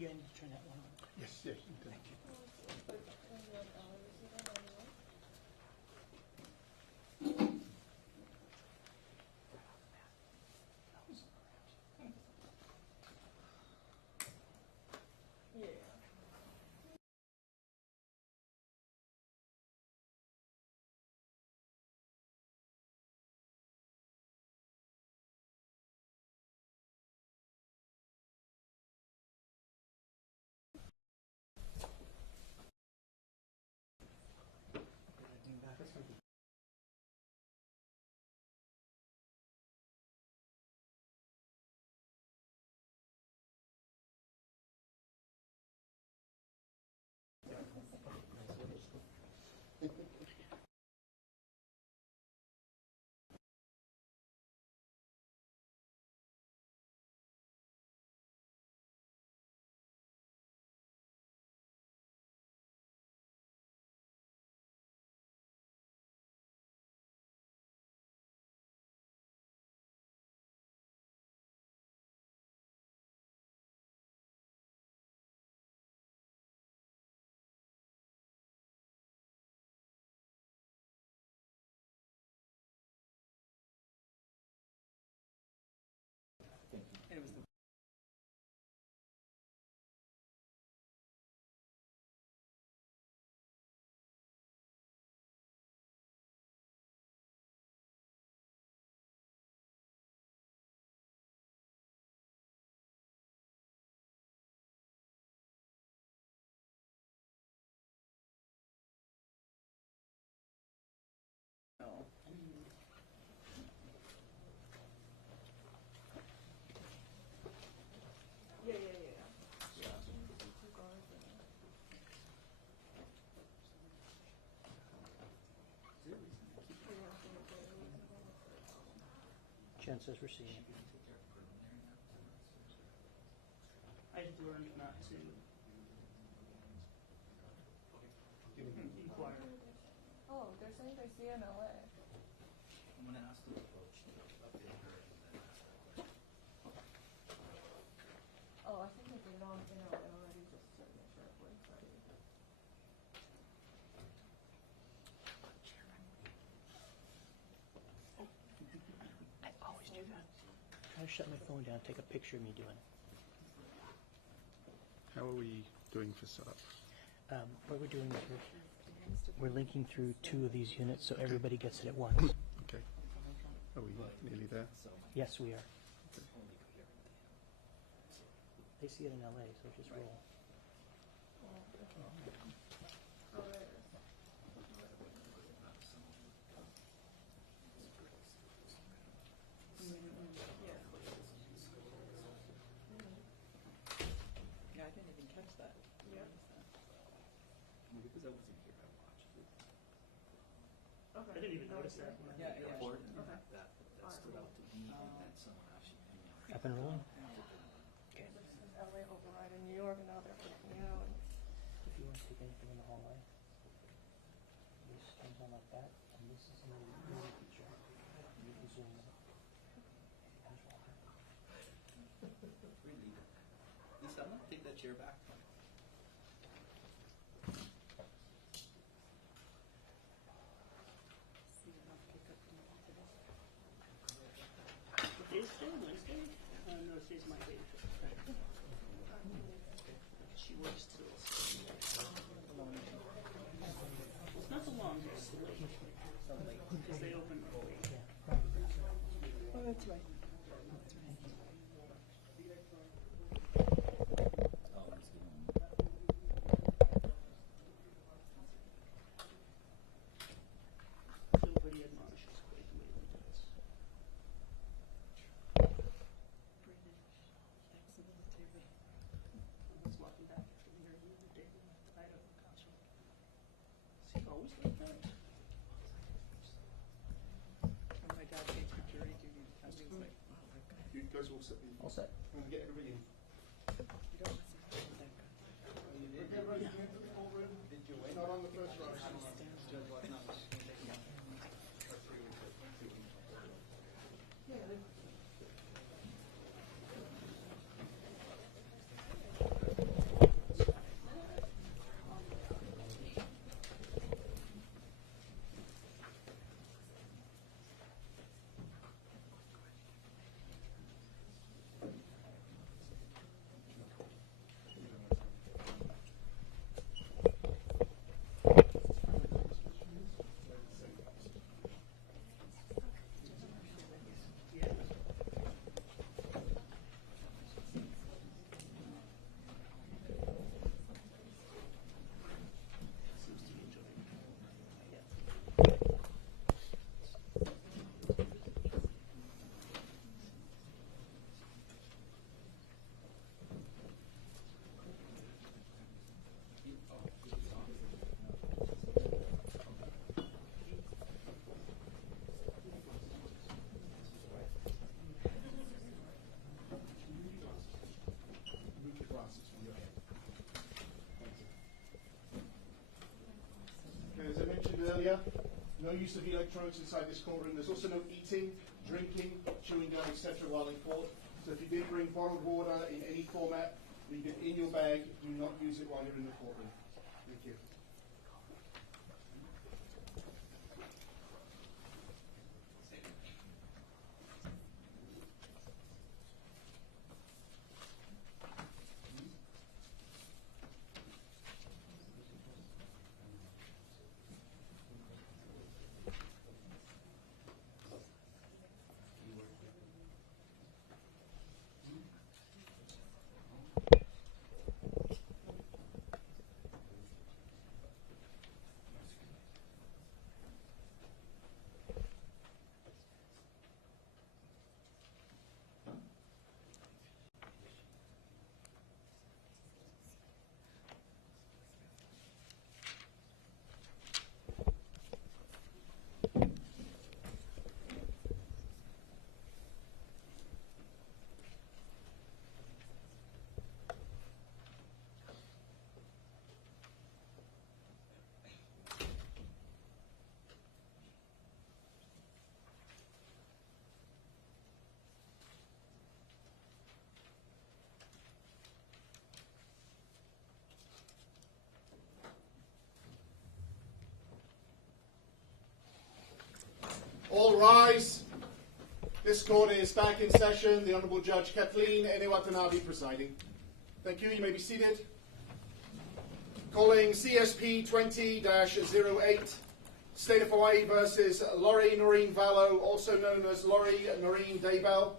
You guys need to turn that one on. Yes, yes. You do. Thank you. And it was the Jen says we're seeing it. I just learned not to inquire. Oh, they're saying they see in LA. I'm going to ask the coach to update her and then ask that question. Oh, I think they did it on in LA already, just to make sure it works right. I always do that. Try to shut my phone down, take a picture of me doing it. How are we doing for setup? What we're doing is we're linking through 2 of these units so everybody gets it at once. Okay. Are we nearly there? Yes, we are. They see it in LA, so just roll. Oh, there it is. Yeah, I didn't even catch that. Yeah. Because I wasn't here, I watched it. Okay. I didn't even notice that. Yeah, yeah. Report, and Okay. that stood out to me, and then someone actually pinged me. Up and rolling? Okay. This is LA override in New York, and now they're freaking out. And If you want to take anything in the hallway, this turns on like that, and this is a movie feature. You can zoom in. Really? Lisa, I'm going to take that chair back. Is today Wednesday? No, today's my day. She works till it's not the long, it's late. Because they open early. Oh, that's right. Nobody admonishes quite the way he does. Ex-military. I was walking back from here the other day in Idaho, Kauai. Is he always like that? When my dad takes for jury duty, because he was like, You guys all set? All set. I'm going to get everybody in. you don't listen to that guy. Did you wait? Not on the first row. yeah, go ahead. Thank you. Okay, as I mentioned earlier, no use of electronics inside this courtroom. There's also no eating, drinking, chewing gum, etc. while in court. So if you did bring bottled water in any format, leave it in your bag. Do not use it while you're in the courtroom. Thank you. All rise. This court is back in session. The Honourable Judge Kathleen Watanabe presiding. Thank you. You may be seated. Calling CSP 20-08, State of Hawaii versus Lori Vallow, also known as Lori Daybell.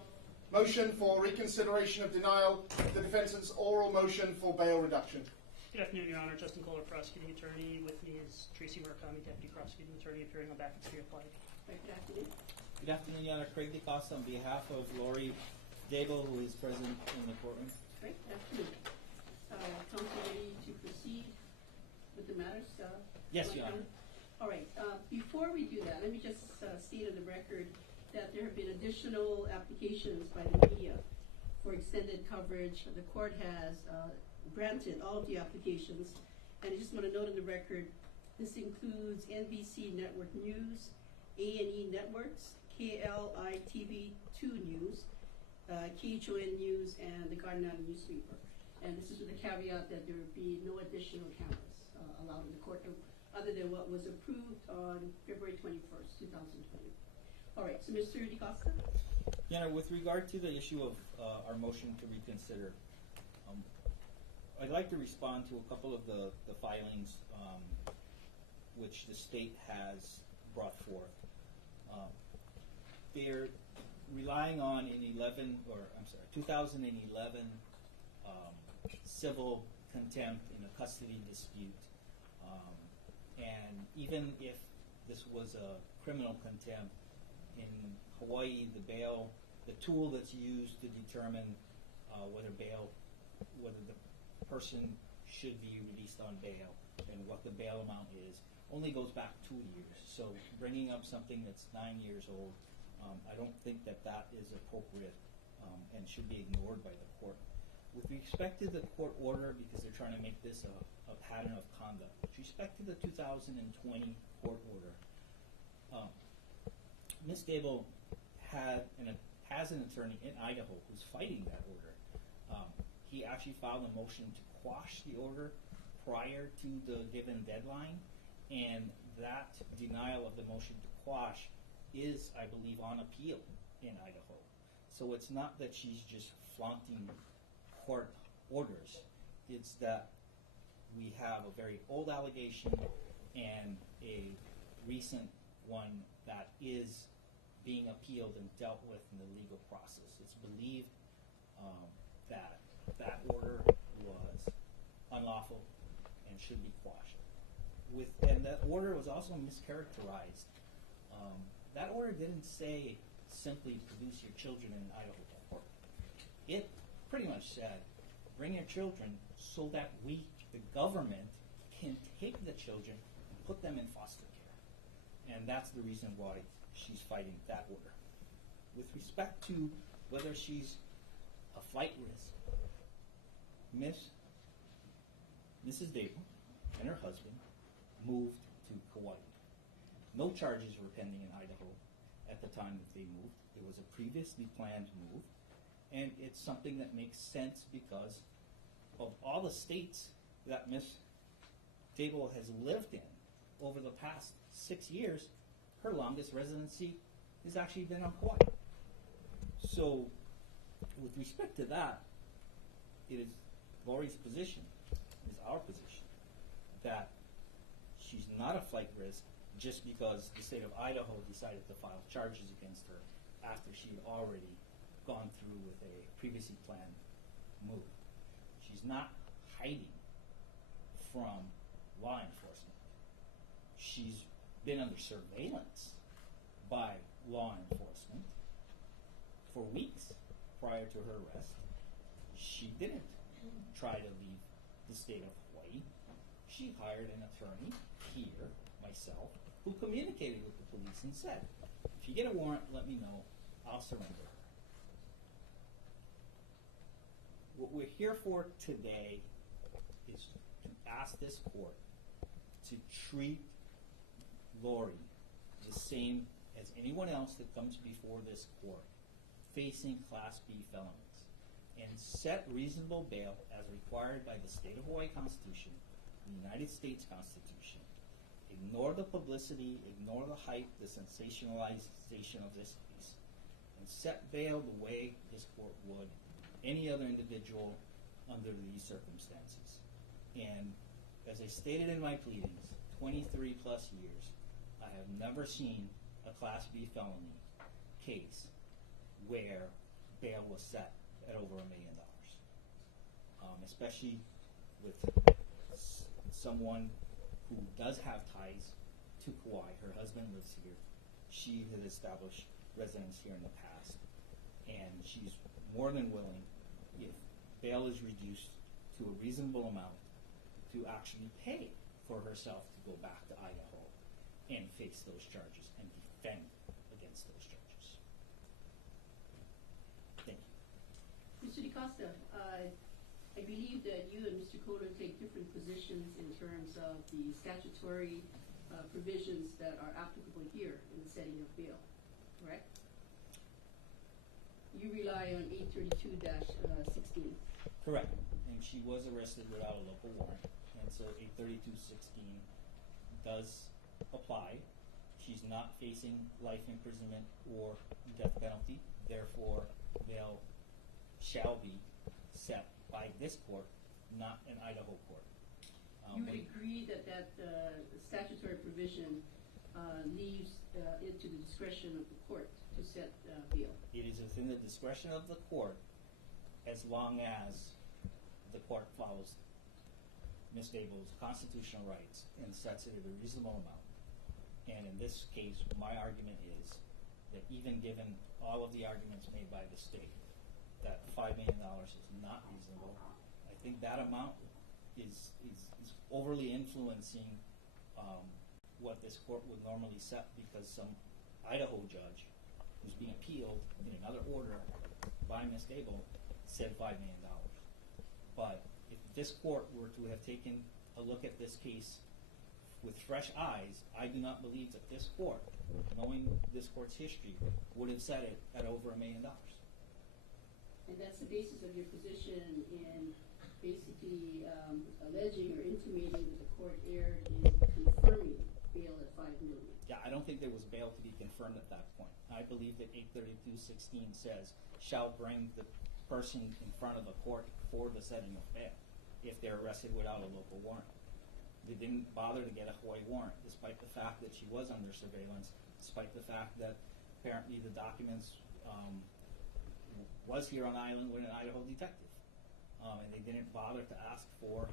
Motion for reconsideration of denial. The defendant's oral motion for bail reduction. Good afternoon, Your Honor. Justin Kohler, prosecuting attorney. With me is Tracy Murakami, deputy prosecuting attorney, appearing on behalf of the State of Hawaii. Good afternoon. Good afternoon, Your Honor. Craig DeCosta on behalf of Lori Daybell, who is present in the courtroom. Great, afternoon. Counsel ready to proceed with the matters? Yes, Your Honor. All right. Before we do that, let me just state on the record that there have been additional applications by the media for extended coverage. The court has granted all of the applications, and I just want to note on the record, this includes NBC Network News, A&E Networks, KLI-TV2 News, KHON News, and the Garden Island Newspaper. And this is with the caveat that there would be no additional cameras allowed in the courtroom other than what was approved on February 21st, 2020. All right, so Mr. DeCosta? Your Honor, with regard to the issue of our motion to reconsider, I'd like to respond to a couple of the filings which the state has brought forth. They're relying on 2011 civil contempt in a custody dispute. And even if this was a criminal contempt, in Hawaii, the tool that's used to determine whether the person should be released on bail and what the bail amount is, only goes back 2 years. So bringing up something that's 9 years old, I don't think that is appropriate and should be ignored by the court. With respect to the court order, because they're trying to make this a pattern of conduct, with respect to the 2020 court order, Ms. Daybell has an attorney in Idaho who's fighting that order. He actually filed a motion to quash the order prior to the given deadline, and that denial of the motion to quash is, I believe, on appeal in Idaho. So it's not that she's just flaunting court orders. It's that we have a very old allegation and a recent one that is being appealed and dealt with in the legal process. It's believed that order was unlawful and should be quashed. And that order was also mischaracterized. That order didn't say simply produce your children in Idaho court. It pretty much said bring your children so that we, the government, can take the children and put them in foster care. And that's the reason why she's fighting that order. With respect to whether she's a flight risk, Ms. Mrs. Daybell and her husband moved to Kauai. No charges were pending in Idaho at the time that they moved. It was a previously planned move, and it's something that makes sense because of all the states that Miss Daybell has lived in over the past 6 years. Her longest residency has actually been on Kauai. So, with respect to that, it is Lori's position, is our position, that she's not a flight risk just because the state of Idaho decided to file charges against her after she had already gone through with a previously planned move. She's not hiding from law enforcement. She's been under surveillance by law enforcement for weeks prior to her arrest. She didn't try to leave the state of Hawaii. She hired an attorney here, myself, who communicated with the police and said, if you get a warrant, let me know, I'll surrender her. What we're here for today is to ask this court to treat Lori the same as anyone else that comes before this court facing Class B felonies, and set reasonable bail as required by the State of Hawaii Constitution, the United States Constitution. Ignore the publicity, ignore the hype, the sensationalization of this case, and set bail the way this court would any other individual under these circumstances. And as I stated in my pleadings, 23 plus years, I have never seen a Class B felony case where bail was set at over $1 million. Especially with someone who does have ties to Kauai. Her husband lives here. She has established residence here in the past. And she's more than willing, if bail is reduced to a reasonable amount, to actually pay for herself to go back to Idaho and face those charges and defend against those charges. Thank you. Mr. DeCosta, I believe that you and Mr. Kohler take different positions in terms of the statutory provisions that are applicable here in the setting of bail, correct? You rely on 832-16. Correct. And she was arrested without a local warrant. And so 832-16 does apply. She's not facing life imprisonment or death penalty. Therefore, bail shall be set by this court, not an Idaho court. You would agree that that statutory provision leaves it to the discretion of the court to set bail? It is within the discretion of the court as long as the court follows Ms. Daybell's constitutional rights and sets it at a reasonable amount. And in this case, my argument is that even given all of the arguments made by the state, that $5 million is not reasonable, I think that amount is overly influencing what this court would normally set, because some Idaho judge who's being appealed in another order by Ms. Daybell said $5 million. But if this court were to have taken a look at this case with fresh eyes, I do not believe that this court, knowing this court's history, would have set it at over $1 million. And that's the basis of your position in basically alleging or intimating that the court erred in confirming bail at $5 million. Yeah, I don't think there was bail to be confirmed at that point. I believe that 832-16 says, shall bring the person in front of the court for the setting of bail if they're arrested without a local warrant. They didn't bother to get a Hawaii warrant, despite the fact that she was under surveillance, despite the fact that apparently the documents was here on the island with an Idaho detective. And they didn't bother to ask for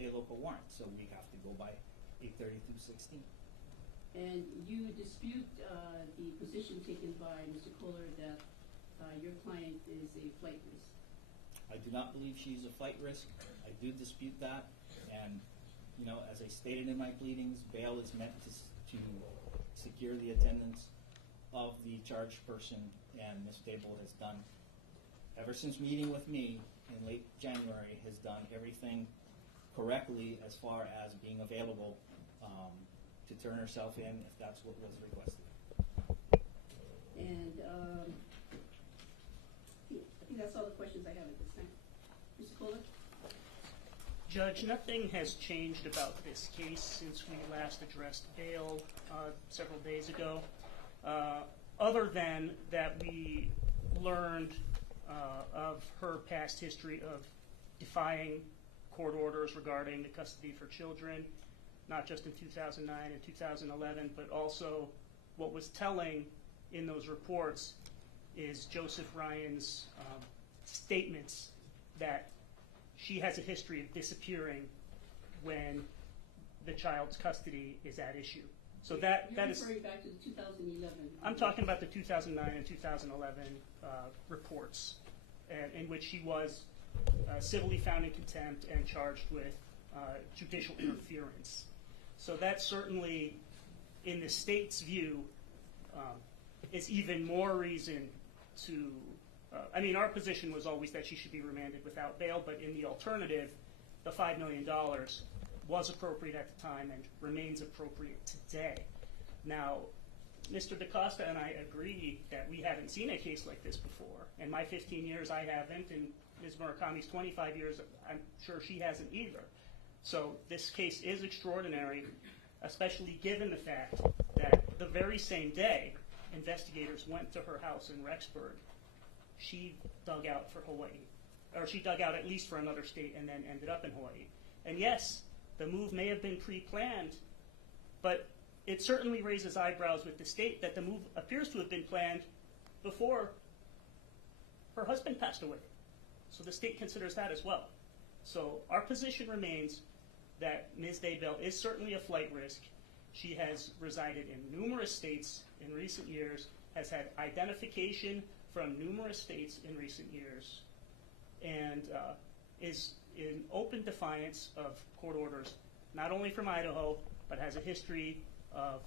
a local warrant, so we have to go by 832-16. And you dispute the position taken by Mr. Kohler that your client is a flight risk. I do not believe she's a flight risk. I do dispute that. And, you know, as I stated in my pleadings, bail is meant to secure the attendance of the charged person, and Ms. Daybell has done, ever since meeting with me in late January, has done everything correctly as far as being available to turn herself in if that's what was requested. And I think that's all the questions I have at this time. Mr. Kohler? Judge, nothing has changed about this case since we last addressed bail several days ago, other than that we learned of her past history of defying court orders regarding the custody of her children, not just in 2009 and 2011, but also what was telling in those reports is Joseph Ryan's statements that she has a history of disappearing when the child's custody is at issue. So that is. You're referring back to the 2011. I'm talking about the 2009 and 2011 reports, in which she was civilly found in contempt and charged with judicial interference. So that certainly, in the state's view, is even more reason to. Our position was always that she should be remanded without bail, but in the alternative, the $5 million was appropriate at the time and remains appropriate today. Now, Mr. DaCosta and I agree that we haven't seen a case like this before. In my 15 years, I haven't. In Ms. Murakami's 25 years, I'm sure she hasn't either. So this case is extraordinary, especially given the fact that the very same day investigators went to her house in Rexburg, she dug out for Hawaii, or she dug out at least for another state and then ended up in Hawaii. And yes, the move may have been pre-planned, but it certainly raises eyebrows with the state that the move appears to have been planned before her husband passed away. So the state considers that as well. So our position remains that Ms. Daybell is certainly a flight risk. She has resided in numerous states in recent years, has had identification from numerous states in recent years, and is in open defiance of court orders, not only from Idaho, but has a history of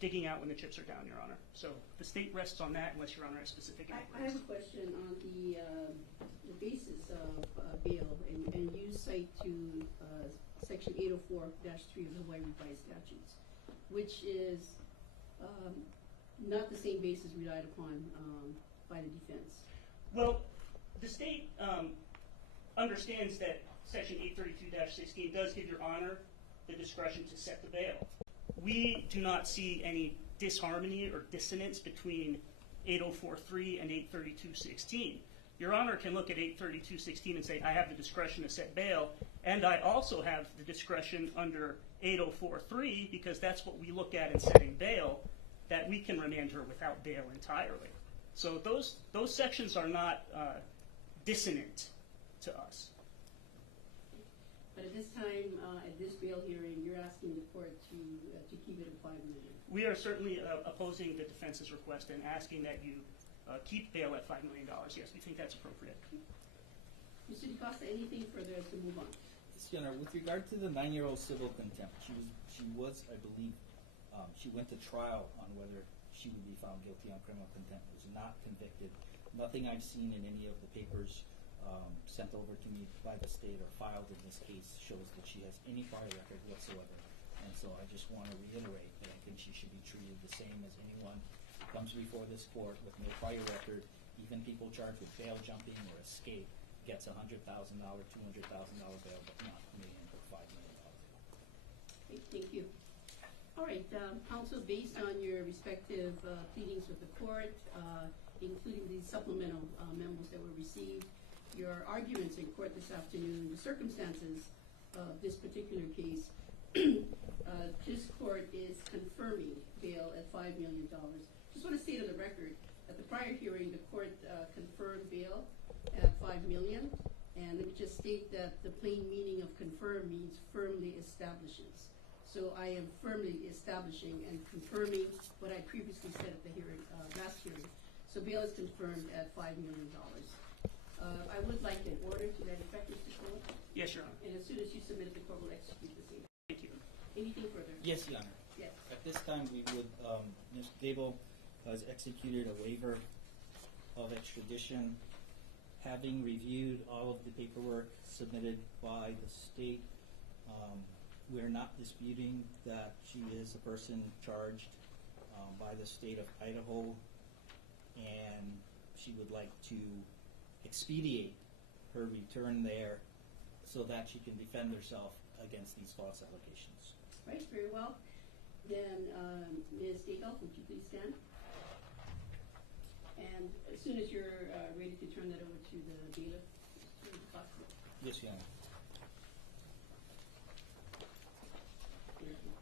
digging out when the chips are down, Your Honor. So the state rests on that unless Your Honor has specific I inquiries. have a question on the basis of bail, and you cite to Section 804-3 of the Hawaii Revised Statutes, which is not the same basis relied upon by the defense. Well, the state understands that Section 832-16 does give Your Honor the discretion to set the bail. We do not see any disharmony or dissonance between 804-3 and 832-16. Your Honor can look at 832-16 and say, I have the discretion to set bail, and I also have the discretion under 804-3, because that's what we look at in setting bail, that we can remand her without bail entirely. So those sections are not dissonant to us. But at this time, at this bail hearing, you're asking the court to keep it at $5 million. We are certainly opposing the defense's request and asking that you keep bail at $5 million. Yes, we think that's appropriate. Mr. DaCosta, anything further to move on? Yes, Your Honor, with regard to the 9-year-old civil contempt, she was, I believe, she went to trial on whether she would be found guilty on criminal contempt. Was not convicted. Nothing I've seen in any of the papers sent over to me by the state or filed in this case shows that she has any prior record whatsoever. And so I just want to reiterate that I think she should be treated the same as anyone who comes before this court with no prior record. Even people charged with bail jumping or escape gets a $100,000, $200,000 bail, but not $1 million or $5 million bail. Okay, thank you. All right, counsel, based on your respective pleadings with the court, including these supplemental memos that were received, your arguments in court this afternoon, the circumstances of this particular case, this court is confirming bail at $5 million. Just want to state on the record, at the prior hearing, the court confirmed bail at $5 million, and let me just state that the plain meaning of confirm means firmly establishes. So I am firmly establishing and confirming what I previously said at the hearing, last hearing. So bail is confirmed at $5 million. I would like an order to that effect, Mr. Kohler. Yes, Your Honor. And as soon as you submit, the court will execute the same. Thank you. Anything further? Yes, Your Honor. Yes. At this time, we would, Ms. Daybell has executed a waiver of extradition, having reviewed all of the paperwork submitted by the state, we're not disputing that she is a person charged by the state of Idaho, and she would like to expedite her return there so that she can defend herself against these false allegations. Right, very well. Then, Ms. Daybell, would you please stand? And as soon as you're ready to turn that over to the bailiff, to the clock. Yes, Your Honor. Thank you.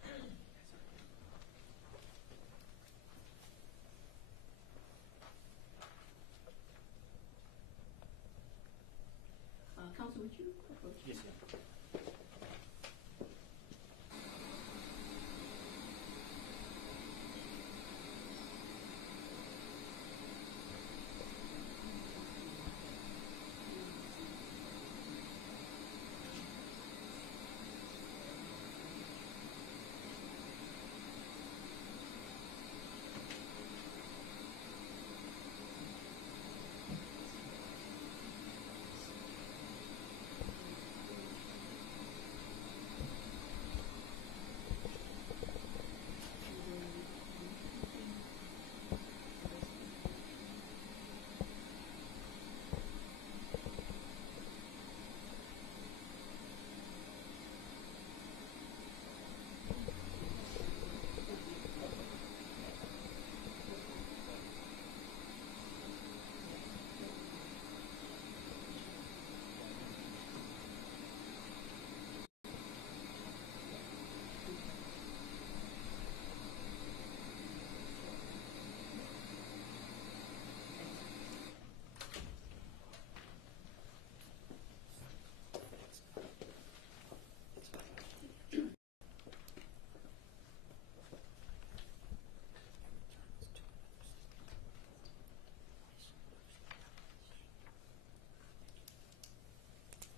Counsel, would you approach? Yes, Your Honor.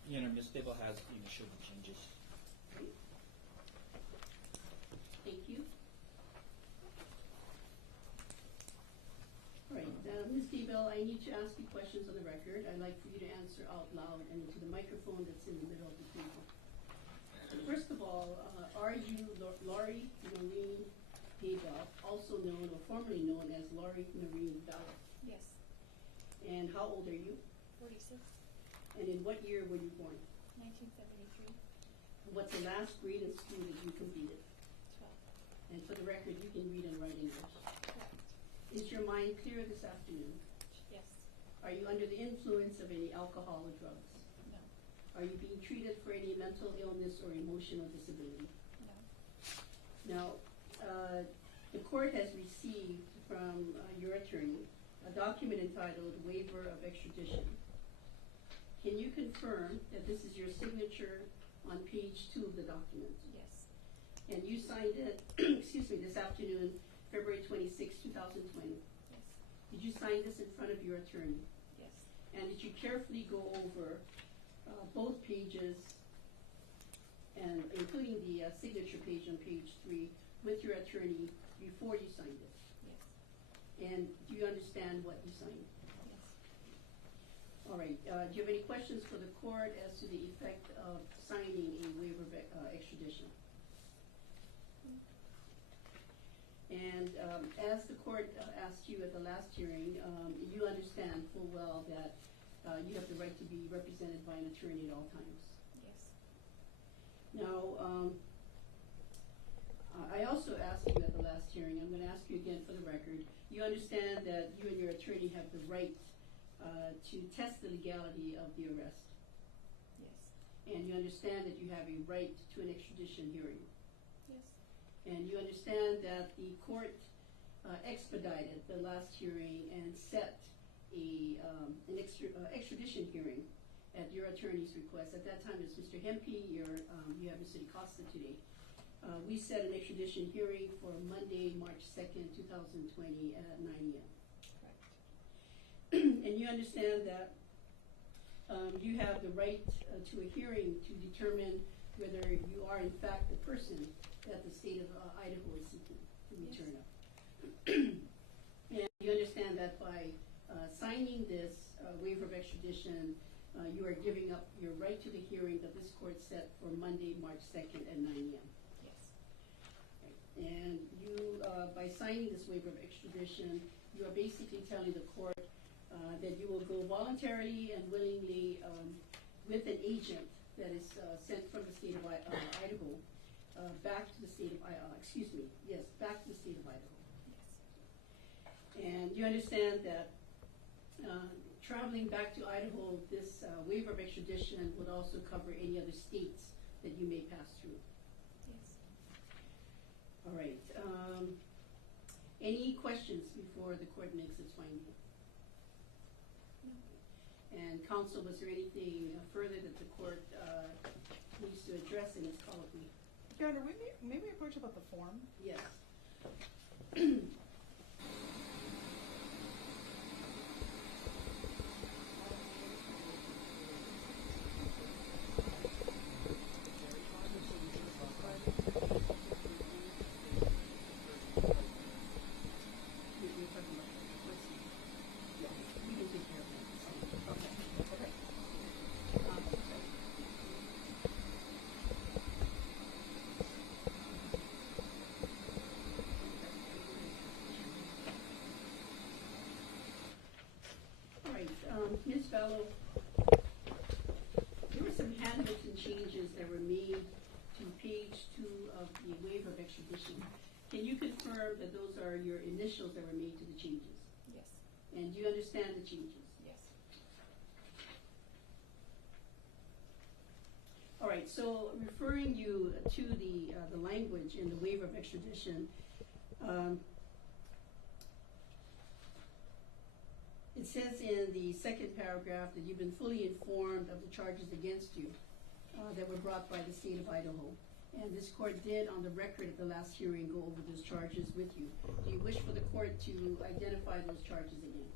Your Honor, Ms. Daybell has initial changes. Thank you. All right, Ms. Daybell, I need to ask you questions on the record. I'd like for you to answer out loud and into the microphone that's in the middle of the table. First of all, are you Lori Daybell, also known or formerly known as Lori Vallow? Yes. And how old are you? 46. And in what year were you born? 1973. What's the last grade in school that you completed? 12. And for the record, you can read and write English. Correct. Is your mind clear this afternoon? Yes. Are you under the influence of any alcohol or drugs? No. Are you being treated for any mental illness or emotional disability? No. Now, the court has received from your attorney a document entitled Waiver of Extradition. Can you confirm that this is your signature on page 2 of the document? Yes. And you signed it, excuse me, this afternoon, February 26, 2020. Yes. Did you sign this in front of your attorney? Yes. And did you carefully go over both pages, and including the signature page on page 3, with your attorney before you signed it? Yes. And do you understand what you signed? Yes. All right. Do you have any questions for the court as to the effect of signing a waiver of extradition? And as the court asked you at the last hearing, you understand full well that you have the right to be represented by an attorney at all times. Yes. Now, I also asked you at the last hearing, I'm going to ask you again for the record, you understand that you and your attorney have the right to test the legality of the arrest? Yes. And you understand that you have a right to an extradition hearing? Yes. And you understand that the court expedited the last hearing and set an extradition hearing at your attorney's request. At that time, it was Mr. Hempy, you have Mr. DeCosta today. We set an extradition hearing for Monday, March 2nd, 2020 at 9 a.m. Correct. And you understand that you have the right to a hearing to determine whether you are in fact the person that the state of Idaho is seeking to return of. And you understand that by signing this waiver of extradition, you are giving up your right to the hearing that this court set for Monday, March 2nd at 9 a.m. Yes. And you, by signing this waiver of extradition, you are basically telling the court that you will go voluntarily and willingly with an agent that is sent from the state of Idaho back to the state of back to the state of Idaho. Yes. And you understand that traveling back to Idaho, this waiver of extradition would also cover any other states that you may pass through. Yes. All right. Any questions before the court makes its finding? No. And counsel, was there anything further that the court needs to address in its colloquy? Your Honor, may we approach about the form? Yes. Ms. Vallow, there were some handwritten changes that were made to page 2 of the waiver of extradition. Can you confirm that those are your initials that were made to the changes? Yes. And do you understand the changes? Yes. All right, so referring you to the language in the waiver of extradition, it says in the second paragraph that you've been fully informed of the charges against you that were brought by the state of Idaho. And this court did, on the record at the last hearing, go over those charges with you. Do you wish for the court to identify those charges again?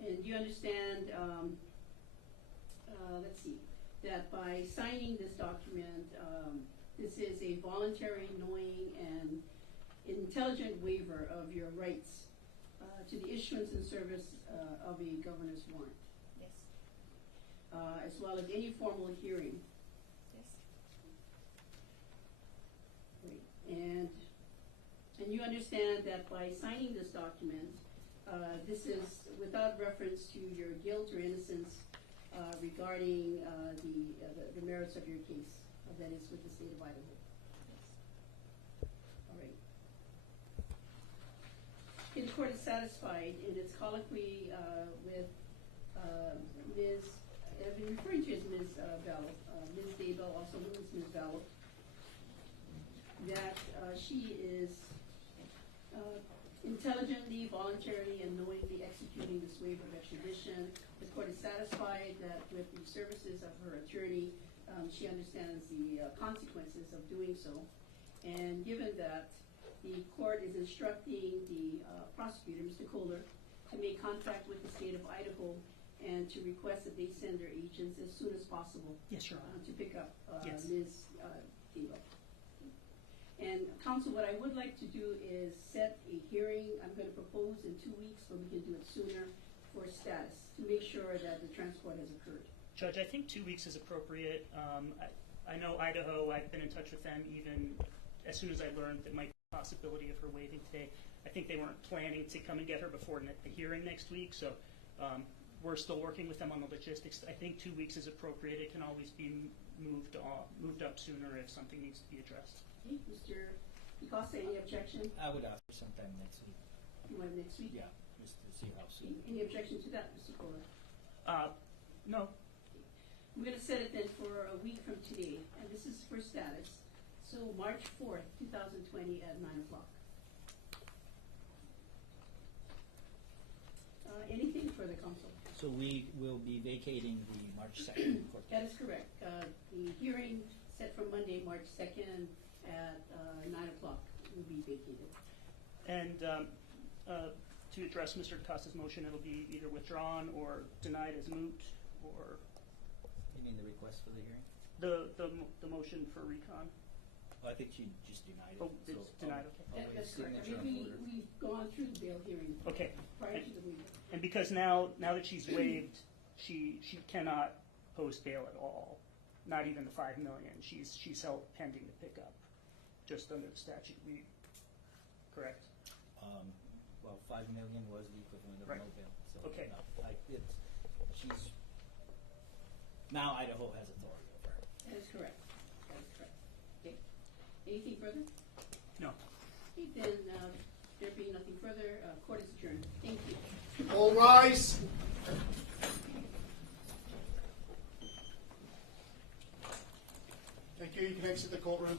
No. And do you understand, let's see, that by signing this document, this is a voluntary, knowing, and intelligent waiver of your rights to the issuance and service of a governor's warrant, Yes. as well as any formal hearing. Yes. Great. And you understand that by signing this document, this is without reference to your guilt or innocence regarding the merits of your case that is with the state of Idaho. Yes. All right. The court is satisfied in its colloquy with Ms. I've been referring to as Ms. Vallow, Ms. Daybell, also known as Ms. Vallow, that she is intelligently, voluntarily, and knowingly executing this waiver of extradition. The court is satisfied that with the services of her attorney, she understands the consequences of doing so. And given that the court is instructing the prosecutor, Mr. Kohler, to make contact with the state of Idaho and to request that they send their agents as soon as possible. Yes, Your Honor. To pick up Yes. Ms. Daybell. And counsel, what I would like to do is set a hearing. I'm going to propose in 2 weeks, but we can do it sooner, for status, to make sure that the transport has occurred. Judge, I think 2 weeks is appropriate. I know Idaho, I've been in touch with them even as soon as I learned that might be a possibility of her waiving today. I think they weren't planning to come and get her before the hearing next week, so we're still working with them on the logistics. I think 2 weeks is appropriate. It can always be moved up sooner if something needs to be addressed. Okay, Mr. Picossa, any objection? I would ask for sometime next week. You want it next week? Yeah, just to see how soon. Any objection to that, Mr. Kohler? No. I'm going to set it then for a week from today, and this is for status. So March 4th, 2020 at 9 o'clock. Anything further, counsel? So we will be vacating the March 2nd court That case. is correct. The hearing set for Monday, March 2nd at 9 o'clock will be vacated. And to address Mr. Costa's motion, it'll be either withdrawn or denied as moot, or You mean the request for the hearing? the motion for recon. I think she just denied it. Oh, it's so denied, I'll okay. wait That's correct. I signature mean, on order. we've gone through the bail hearing Okay. prior to the waiver. And because now that she's waived, she cannot post bail at all, not even the $5 million. She's held pending to pick up, just under the statute. Correct? Well, $5 million was the equivalent of Right. no bail. So Okay. she's now Idaho has authority over her. That is correct. That is correct. Okay. Anything further? No. Okay, then, there being nothing further, court is adjourned. Thank you. All rise. Thank you. You can exit the courtroom.